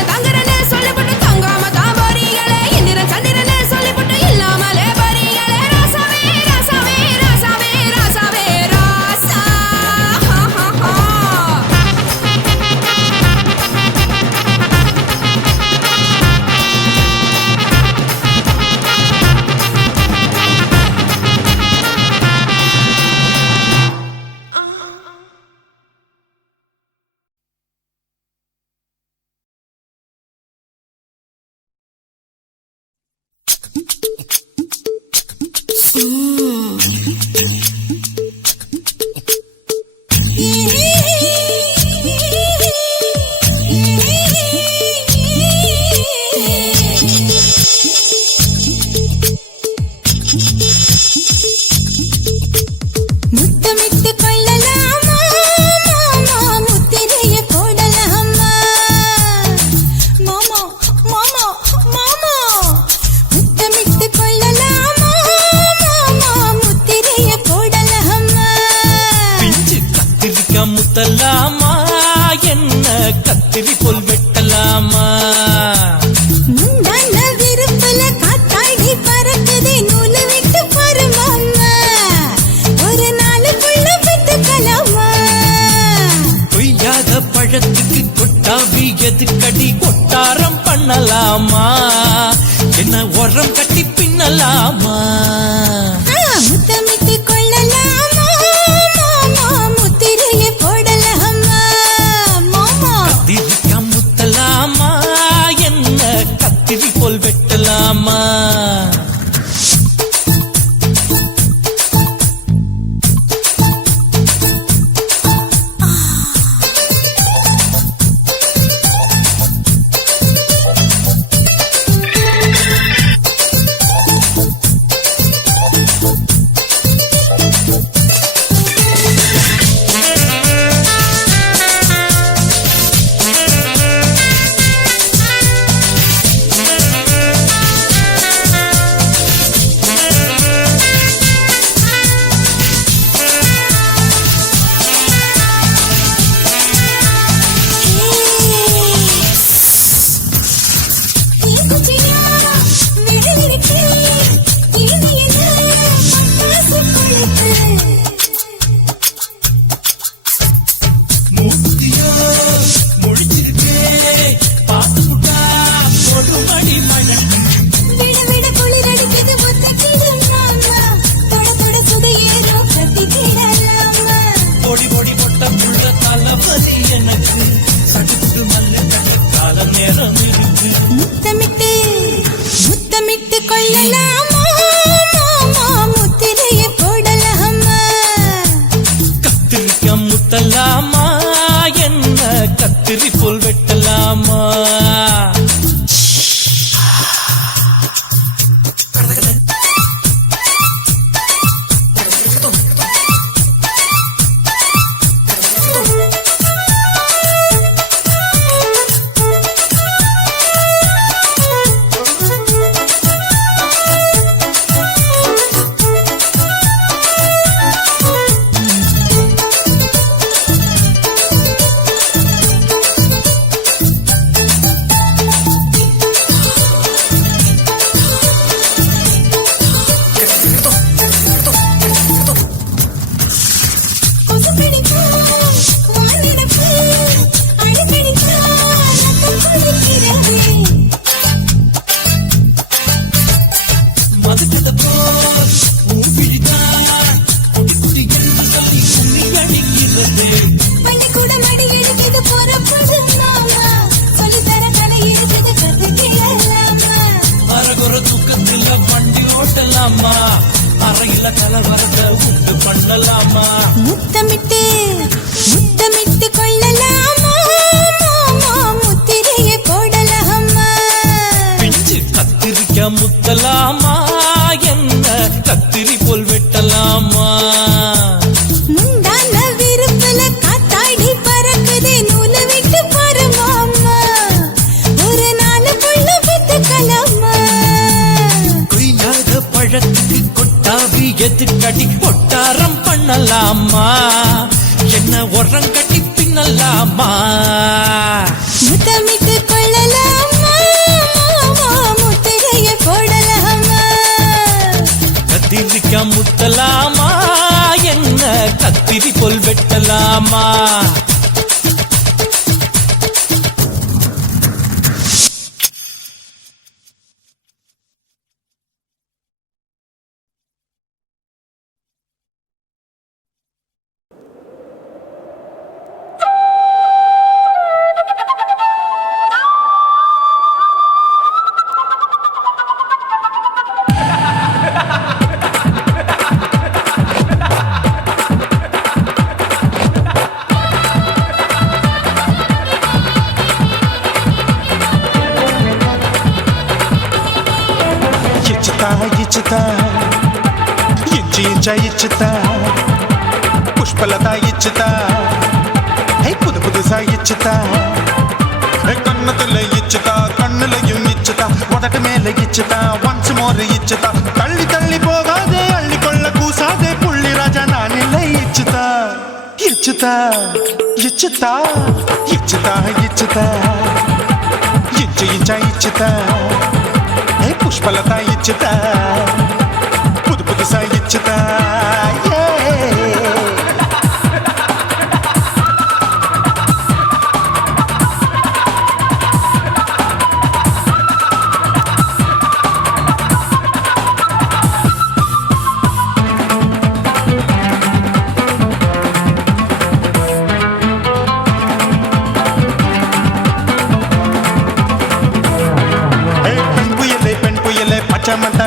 தங்குறேன்னு சொல்லிவிட்டு தங்காம தான் போறீங்களே. இந்திரன் சந்திரன்னு சொல்லிவிட்டு இல்லாமலே போறீங்களே ராசாவே ராசாவே ராசாவே ராசாவே ராசா. முத்தமிட்டு கொள்ளலாமா மாமா முத்திரைய போடலாமா மாமா மாமா மாமா முத்தமிட்டு கொள்ளலாமா மாமா முத்திரைய போடலாமா பிஞ்சு கத்திரிக்கா முத்தலாமா என்ன கத்திரி போல் வெட்டலாமா முந்தான விருப்பல காத்தாடி பறக்குதே நூலு விட்டு பாரு மாமா ஒரு நாளுக்குள்ள பெற்றுக்கலாமா கொய்யாத பழத்துக்கு கொட்டாவி எதுக்கடி கொட்டாரம் பண்ணலாமா என்ன உரம் கட்டி பின்னலாமா முத்தமிட்டு கொள்ளலாமா மாமா முத்திரைய போடலாமா மாமா கத்திரிக்கா முத்தலாமா என்ன கத்திரி போல் வெட்டலாமா முத்தமிட்டு முத்தமிட்டு கொள்ளலாமா மாமா முத்திரைய போடலாமா கத்திரிக்கா முத்தலாமா என்ன கத்திரி போல் வெட்டலாமா வருது. பள்ளிக்கூட மடி எடுக்குது புறப்படு மாமா சொல்லித்தர கலை இருக்குது கத்துக்கலாமா அரகுற தூக்கத்துல வண்டி ஓட்டலாமா அறையில கலவரத்தை உண்டு பண்ணலாமா முத்தமிட்டு முத்தமிட்டு கொள்ளலாமா மாமா முத்திரையை போடலாமா பிஞ்சு கத்திரிக்க முத்தலாமா என்ன கத்திரி போல் வெட்டலாமா முந்தான விருப்பல காத்தாடி பறக்குதே நூல விட்டு பாரு மாமா ஒரு நாள் புள்ள பெத்துக்கலாமா கொய்யாத பழத்துக்கு கொட்டாவி எதுக்கடி ஒட்டாரம் பண்ணலாமா என்ன உரங்கட்டி பின்னலாமா முத்தமிட்டு கொள்ளலாமா மாமா முத்திரையை போடலாமா கத்திரிக்க முத்தலாமா என்ன கத்திரி போல் வெட்டலாமா ఇచ్చుతా ఇచ్చుతా పుష్పలత ఇచ్చుతా పుదు పుదుసా ఇచ్చుతా కన్నతుల ఇచ్చుతా కన్నులయు ఇచ్చుతా మొదటి మేల ఇచ్చుతా వన్స్ మోర్ ఇచ్చుతా తల్లి తల్లి పోగాదే అల్లి కొళ్ళ కూసాదే పుల్లి రాజా నానిల ఇచ్చుతా ఇచ్చుతా ఇచ్చుతా ఇచ్చుతా ఇచ్చుతా ఇచ్చుతా పుష్పలత ఇచ్చుతా పుదు పుదుసా ఇచ్చుతా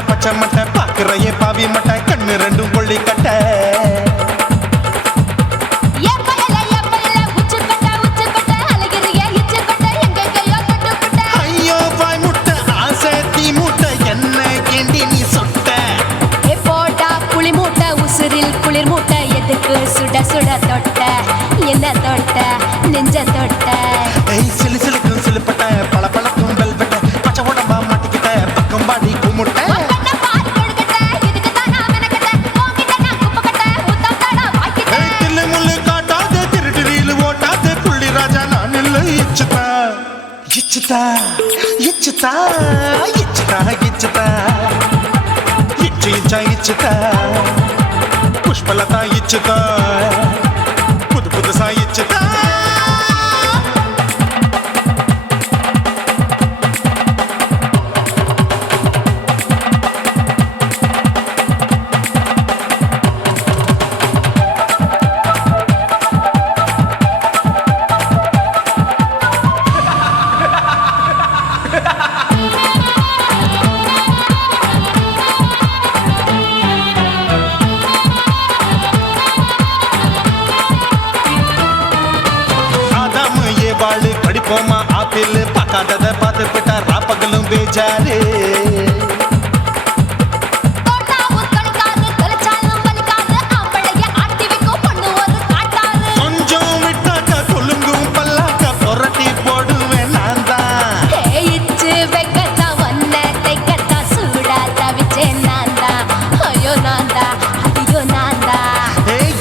பச்சை மட்டை பாக்குறையே பாவி மட்டை கண்ணு ரெண்டும் கொள்ளி கட்ட ஐயோ வாய் முட்டை ஆசை தீ முட்டை என்ன கேண்டி நீ சொட்ட போட்டா புளி மூட்டை உசுரில் குளிர் மூட்டை எதுக்கு சுட சுட தொட்ட என்ன தொட்ட நெஞ்ச தொட்ட சிலு சிலுக்கும் சிலுப்பட்ட பல பழக்கும் வெல்வெட்ட பச்சை உடம்பா மாட்டிக்கிட்ட பக்கம் பாடி குமுட்ட ఇచ్చుతా ఇచ్చుతా ఇచ్చుతా ఇచ్చుతా ఇచ్చుతా పుష్పలత ఇచ్చుతా పుదు పుదుసా ఇచ్చుతా படிப்போமா ஆப்பிள் பார்க்காதத பார்த்து விட்டா ராப்பகலும் பேஜாரு கொஞ்சம் விட்டாக்க கொலுங்கும் பல்லாக்க புரட்டி போடுவேன் நான் தான்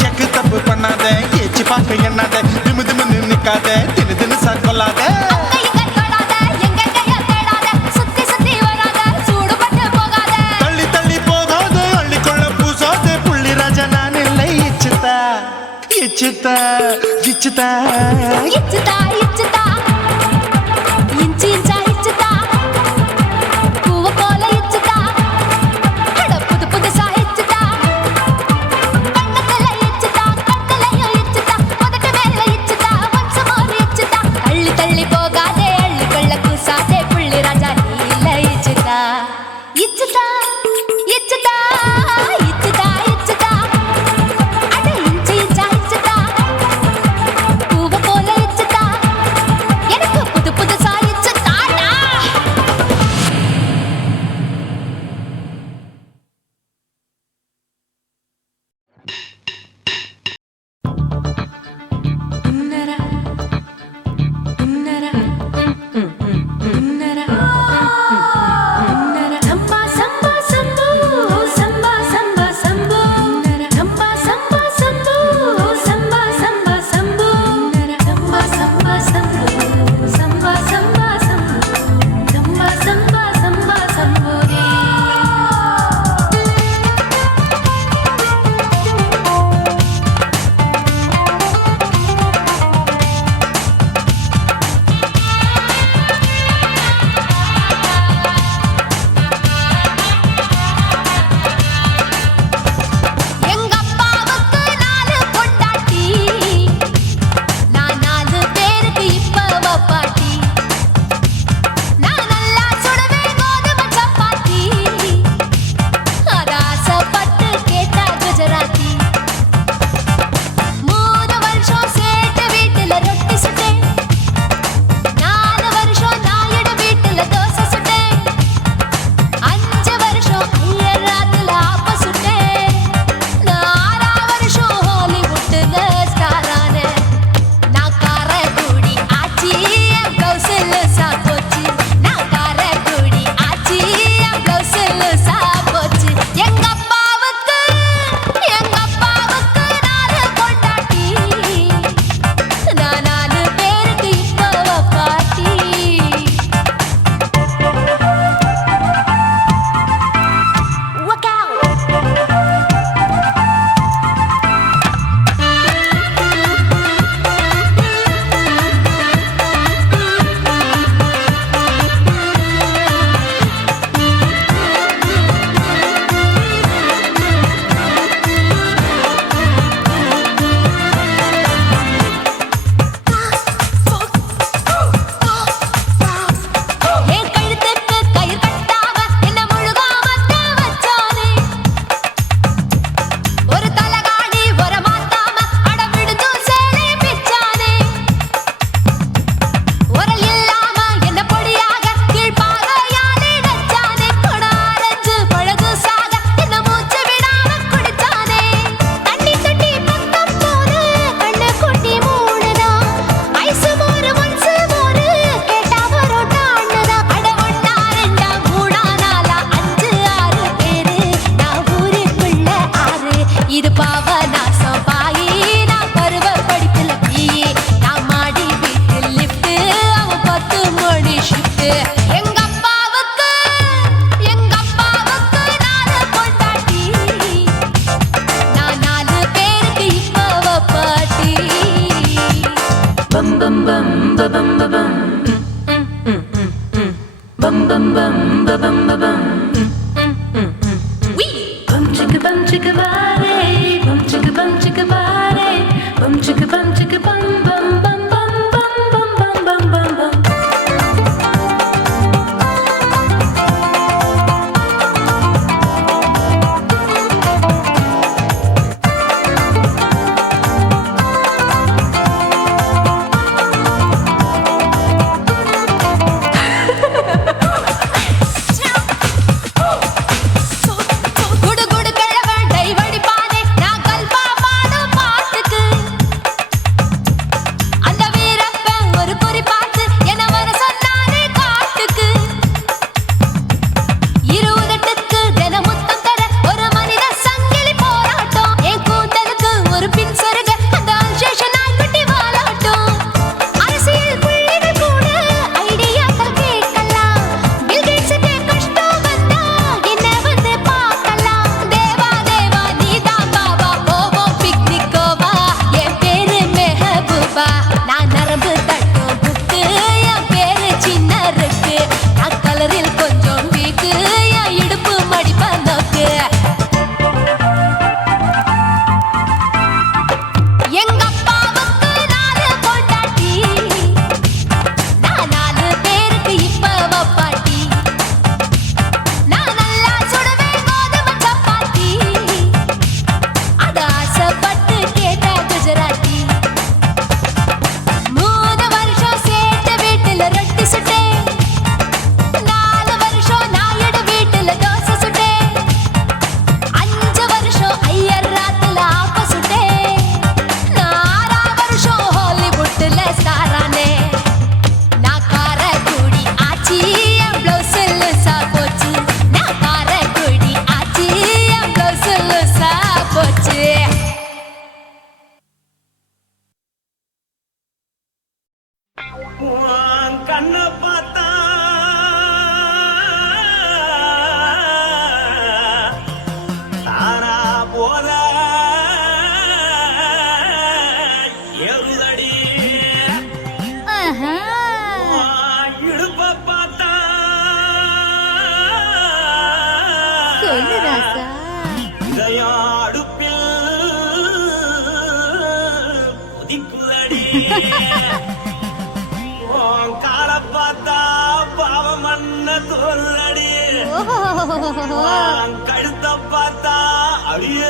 எக்கு தப்பு பண்ணாத ஏச்சு பார்க்க எண்ணாத திமு திமுன்னு நிக்காத தினு தினு கொள்ளாத தள்ளி தள்ளி போகாத அள்ளி கொள்ள பூசாத புள்ளி ராஜா நான் இல்லை இச்சுதா இச்சுதா இச்சுதா இச்சுதா இச்சுதா இஞ்சி இஞ்சா இச்சுதா பூவ போல இச்சுதா புது புதுசா இச்சுதா கண்ணத்துல இச்சுதா கண்ணலையும் இச்சுதா உன் கண்ணை பார்த்தா தானா போத ஏறுதடி உன் இடுப்பை பார்த்தா சொல்லு ராசா. இதயம் அடுப்பில் கொதிக்குதடி உன் காலை பார்த்தா பாவம் மண்ண தோல்தடி உன் கழுத்தை பார்த்தா அடியே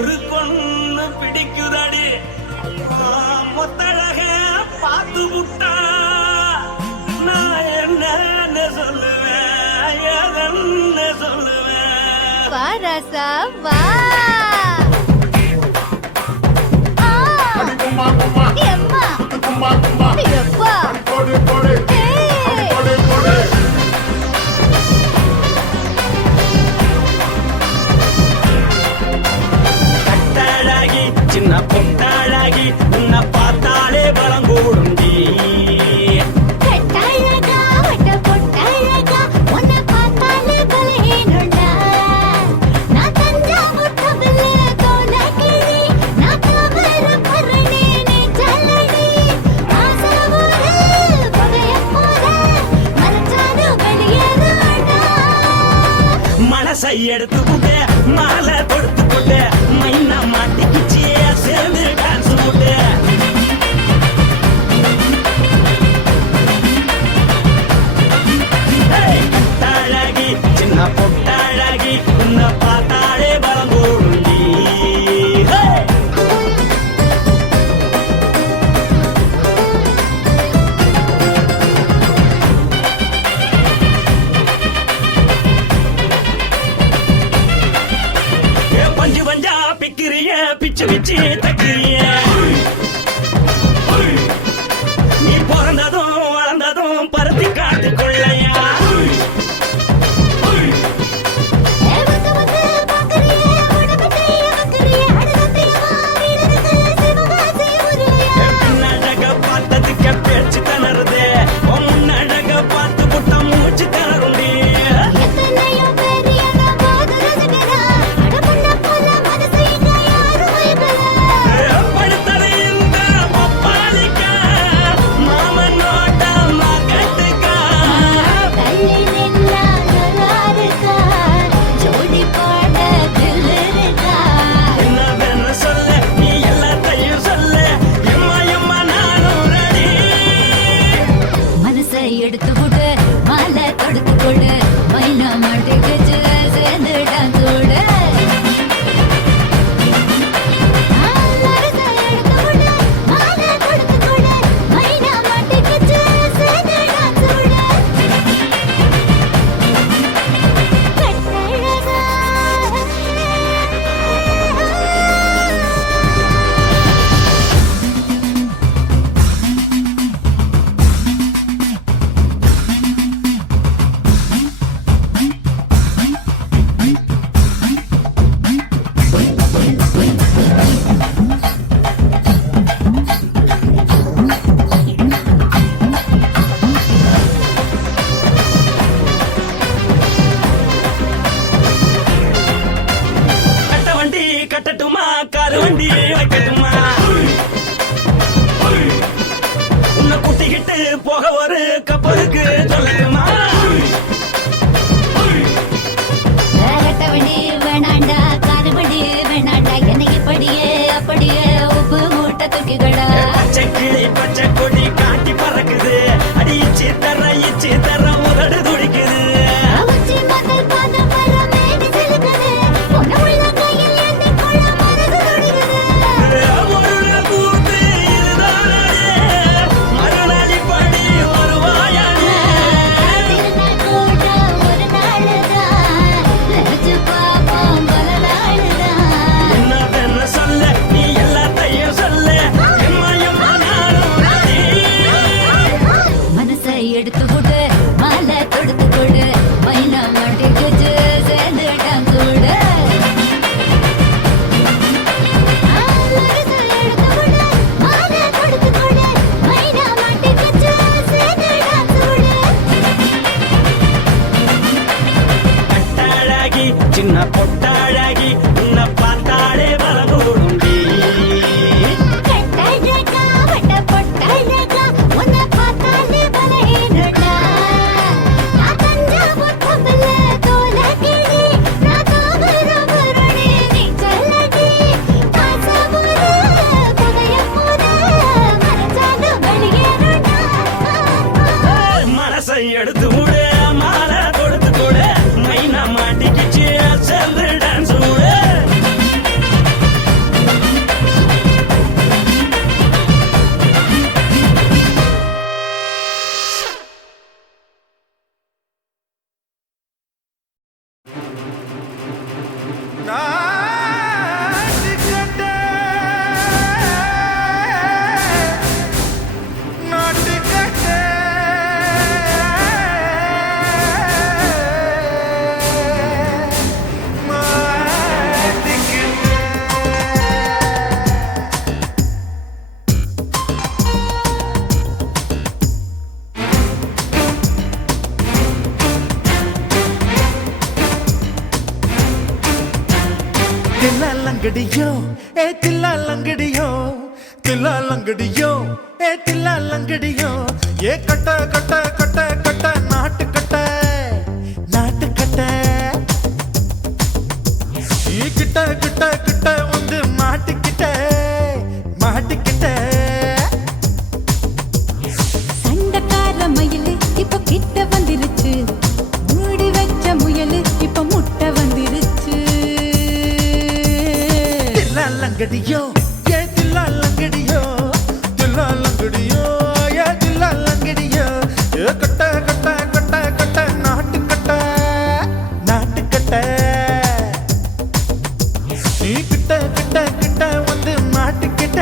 இருக்குன்னு பிடிக்குதடி உன் முத்தழக பார்த்து விட்டா நான் என்ன சொல்லுவேன் எதன்னு சொல்லுவேன் வா ராசா வா. எம்மா எப்பா கட்டழகி சின்ன பொட்டழகி உன்னை பார்த்தாலே பலம் கூடுண்டி கட்டழகா வட்ட பொட்டழகா உன்னை பார்த்தாலே பலஹீனண்டா. நான் தஞ்சாவூர் தவில கோலகிரி நான் தவற பரணி நீ ஜல்லடி. ஆசைவூரு புகைய போல மறைச்சாலும் வெளியேறாண்டா. மனசை எடுத்து புட்டு மாலை கொடுத்து புட்டு மைனா மாட்டிக்கிச்சு சேர்ந்து டான்ஸ் போட்டு கட்டழகி சின்ன பொட்டழகி உன்னை பார்த்தாலே பலம் கூடுண்டி ஏ தில்லா லங்கடியோ தில்லா லங்கடியோ ஏ தில்லா லங்கடியோ ஏ கட்ட கட்ட கட்ட கட்ட நாட்டு கட்ட நாட்டு கட்ட நீ கிட்ட கிட்ட கிட்ட வந்து மாட்டிக்கிட்ட மாட்டிக்கிட்ட சண்டக்கார மயிலு இப்ப கிட்ட வந்துருச்சு மூடி வச்ச முயலு இப்ப முட்டை வந்துருச்சு தில்லா லங்கடியோ ஏ தில்லா லங்கடியோ தில்லா லங்கடியோ ஏ தில்லா லங்கடியோ ஏ கட்ட கட்ட கட்ட கட்ட நாட்டு கட்ட நாட்டு கட்ட நீ கிட்ட கிட்ட கிட்ட வந்து மாட்டிக்கிட்ட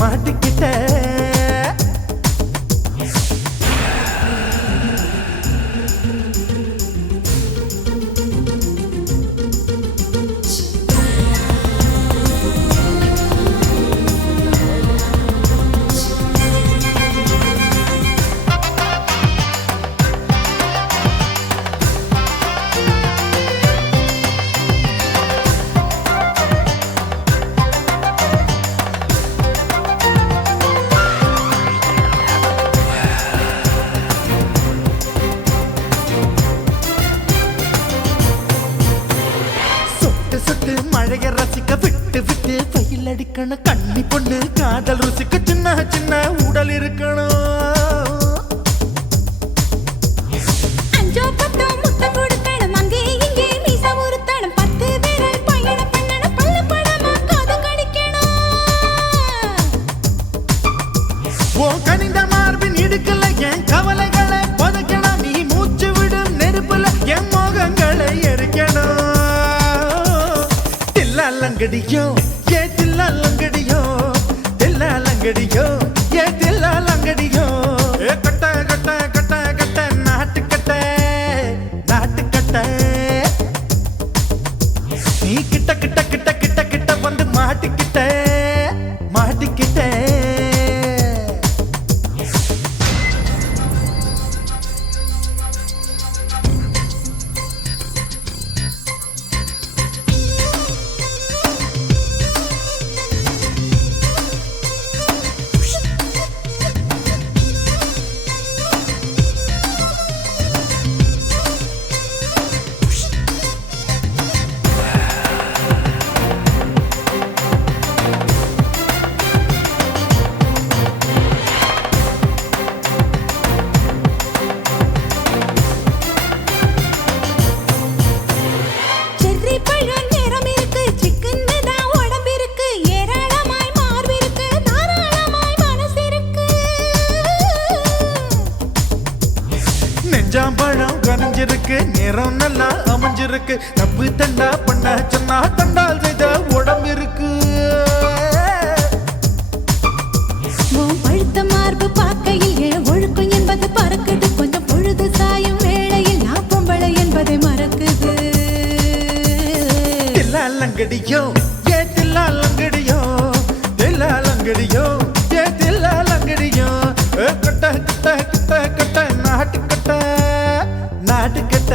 மாட்டிக்கிட்ட சொட்டு சொட்டு மழைய ரசிக்க விட்டு விட்டு வெயில் அடிக்கணும் கண்ணி பொண்ணு காதல் ருசிக்க சின்ன சின்ன உடல் இருக்கணும் அஞ்சோ பத்தோ முத்தம் கொடுக்கணும் அங்கே இங்கே மீசா உருத்தணும் 10 விரல் பயணம் பண்ணணும் பல்ல படமா காது கடிக்கணும் ஓ கனிந்த மார்பின் இடுக்கல என் கவலைகளை புதைக்கணும் நீ மூச்சு விடும் நெருப்புல என் மோகங்களை எரிக்கணும் தில்லா லங்கடியோ ஏ தில்லா லங்கடியோ தில்லா லங்கடியோ ஏ தில்லா லங்கடியோ ஏ கட்ட கட்ட கட்ட கட்ட நாட்டு கட்ட நாட்டு கட்ட நீ கிட்ட கிட்ட கிட்ட கிட்ட கிட்ட வந்து மாட்டிக்கிட்ட மாட்டிக்கிட்ட செர்ரி பழம் நிறம் இருக்கு சிக்கன்னு தான் உடம்பு இருக்கு ஏராளமாய் மார்பு இருக்கு தாராளமாய் மனசு இருக்கு நெஞ்சாம்பழம் கனிஞ்சிருக்கு நிறம் நல்லா அமைஞ்சிருக்கு தப்பு தண்டா பண்ண சொன்னா தண்டால் செய்த உடம்பு இருக்கு உன் பழுத்த மார்பு பார்க்கையில் என் ஒழுக்கம் என்பது பறக்குது கொஞ்சம் பொழுது சாயும் வேளையில் நான் பொம்பளை என்பதை மறக்குது தில்லா லங்கடியோ ஏ தில்லா லங்கடியோ தில்லா லங்கடியோ ஏ தில்லா லங்கடியோ ஏ கட்ட கட்ட கட்ட கட்ட நாட்டு கட்ட நாட்டு கட்ட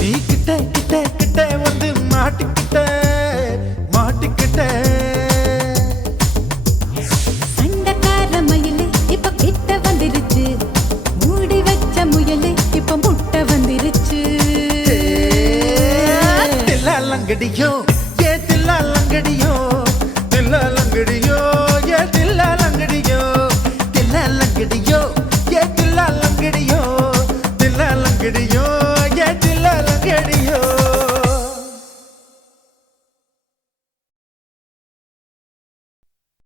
நீ கிட்ட கிட்ட கிட்ட வந்து மாட்டிக்கிட்ட மாட்டிக்கிட்ட சண்டக்கார மயிலு இப்ப கிட்ட வந்துருச்சு மூடி வச்ச முயலு இப்ப முட்டை வந்துருச்சு தில்லா லங்கடியோ ஏ தில்லா லங்கடியோ தில்லா லங்கடியோ ஏ தில்லா லங்கடியோ தில்லா லங்கடியோ ஏ தில்லா லங்கடியோ தில்லா லங்கடியோ